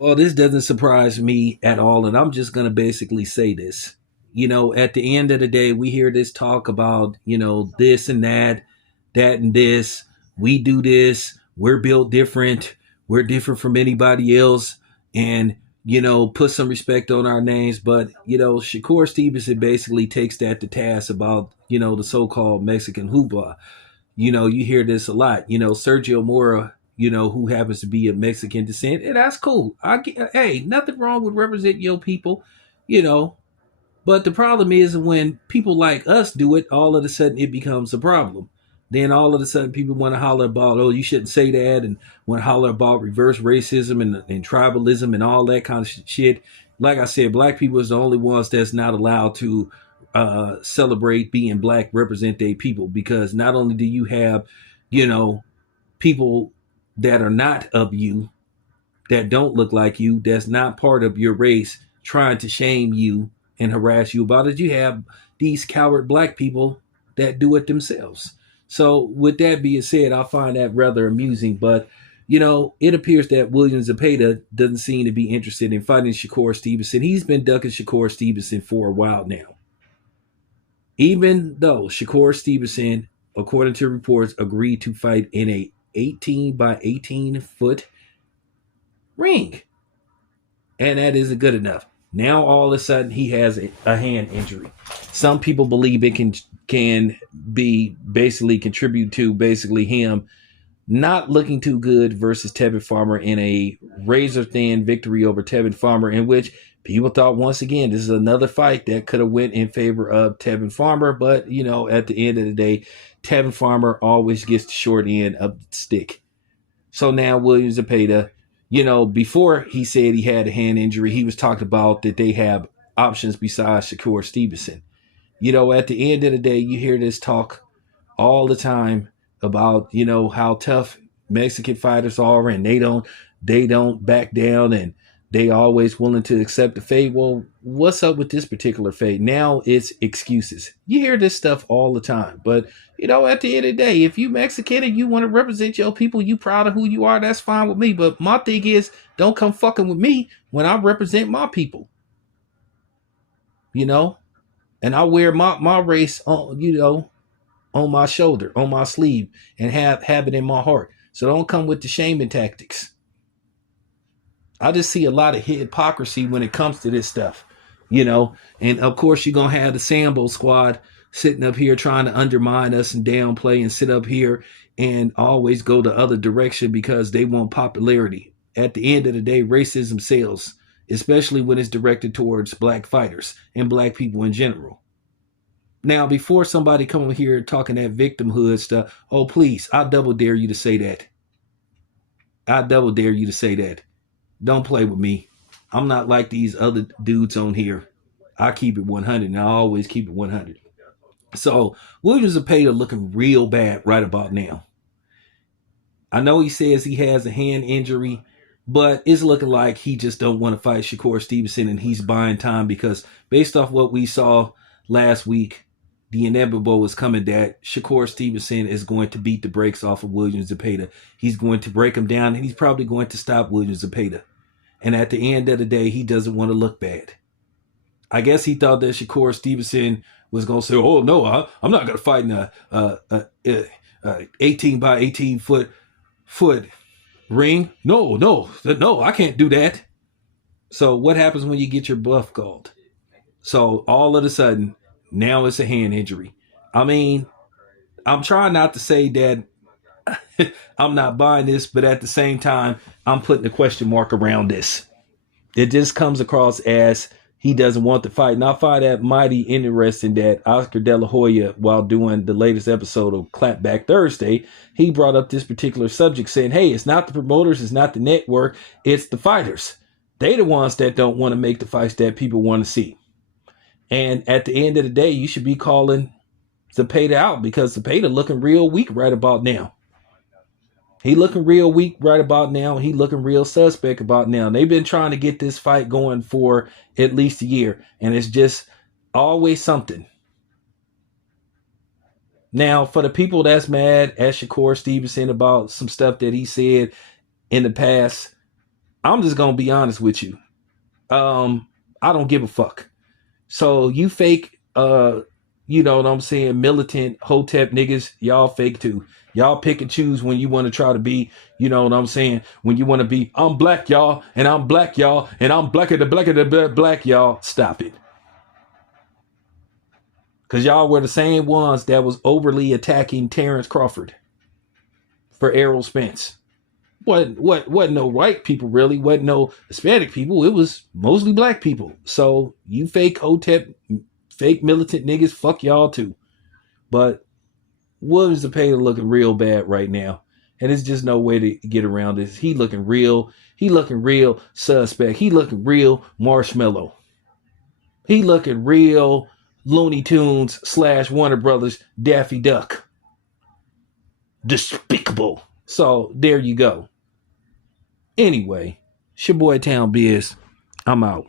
Well, this doesn't surprise me at all, and I'm just going to basically say this. At the end of the day, we hear this talk about, this and that, that and this. We do this. We're built different. We're different from anybody else. And, put some respect on our names. But, Shakur Stevenson basically takes that to task about, the so called Mexican hoopla. You hear this a lot. Sergio Mora, who happens to be of Mexican descent, and that's cool. Hey, nothing wrong with representing your people, you know. But the problem is when people like us do it, all of a sudden it becomes a problem. Then all of a sudden people want to holler about, oh, you shouldn't say that, and want to holler about reverse racism and tribalism and all that kind of shit. Like I said, black people is the only ones that's not allowed to celebrate being black, represent their people, because not only do you have, you know, people that are not of you, that don't look like you, that's not part of your race, trying to shame you and harass you about it. You have these coward black people that do it themselves. So, with that being said, I find that rather amusing. But, it appears that William Zapeta doesn't seem to be interested in fighting Shakur Stevenson. He's been ducking Shakur Stevenson for a while now. Even though Shakur Stevenson, according to reports, agreed to fight in a 18 by 18-foot ring. And that isn't good enough. Now all of a sudden he has a hand injury. Some people believe it can be basically contribute to basically him not looking too good versus Tevin Farmer in a razor thin victory over Tevin Farmer, in which people thought once again this is another fight that could have went in favor of Tevin Farmer, but at the end of the day, Tevin Farmer always gets the short end of the stick. So now William Zapata, before he said he had a hand injury, he was talking about that they have options besides Shakur Stevenson. At the end of the day, you hear this talk all the time about, how tough Mexican fighters are, and they don't back down, and they always willing to accept the fate. Well, what's up with this particular fate? Now it's excuses. You hear this stuff all the time. But, at the end of the day, if you Mexican and you want to represent your people, you proud of who you are, that's fine with me. But my thing is, don't come fucking with me when I represent my people. You know? And I wear my race on, on my shoulder, on my sleeve, and have it in my heart. So don't come with the shaming tactics. I just see a lot of hypocrisy when it comes to this stuff, And of course, you're gonna have the Sambo squad sitting up here trying to undermine us and downplay, and sit up here and always go the other direction because they want popularity. At the end of the day, racism sells, especially when it's directed towards black fighters and black people in general. Now, before somebody come over here talking that victimhood stuff, oh please, I double dare you to say that. I double dare you to say that. Don't play with me. I'm not like these other dudes on here. I keep it 100, and I always keep it 100. So William Zapata looking real bad right about now. I know he says he has a hand injury, but it's looking like he just don't want to fight Shakur Stevenson, and he's buying time because based off what we saw last week, the inevitable is coming that Shakur Stevenson is going to beat the brakes off of William Zapata. He's going to break him down, and he's probably going to stop William Zapata. And at the end of the day, he doesn't want to look bad. I guess he thought that Shakur Stevenson was going to say, "Oh no, I'm not going to fight in a 18 by 18-foot ring. No, no, no, I can't do that." So what happens when you get your bluff called? So all of a sudden, now it's a hand injury. I mean, I'm trying not to say that I'm not buying this, but at the same time, I'm putting a question mark around this. It just comes across as he doesn't want to fight. And I find that mighty interesting that Oscar De La Hoya, while doing the latest episode of Clapback Thursday, he brought up this particular subject saying, hey, it's not the promoters, it's not the network, it's the fighters. They the ones that don't want to make the fights that people want to see. And at the end of the day, you should be calling Zapata out because Zapata looking real weak right about now. He looking real weak right about now. He looking real suspect about now. They've been trying to get this fight going for at least a year, and it's just always something. Now, for the people that's mad at Shakur Stevenson about some stuff that he said in the past, I'm just gonna be honest with you. I don't give a fuck. So you fake, you know what I'm saying, militant hotep niggas, y'all fake too. Y'all pick and choose when you want to try to be, you know what I'm saying, when you want to be, I'm black, y'all, and I'm black, y'all, and I'm blacker the black, y'all. Stop it. Because y'all were the same ones that was overly attacking Terrence Crawford for Errol Spence. Wasn't no white people really, wasn't no Hispanic people, it was mostly black people. So you fake hotep, fake militant niggas, fuck y'all too. But Williams Zapata looking real bad right now. And it's just no way to get around this. He looking real suspect. He looking real marshmallow. He looking real Looney Tunes / Warner Brothers Daffy Duck. Despicable. So there you go. Anyway, it's your boy Town Biz. I'm out.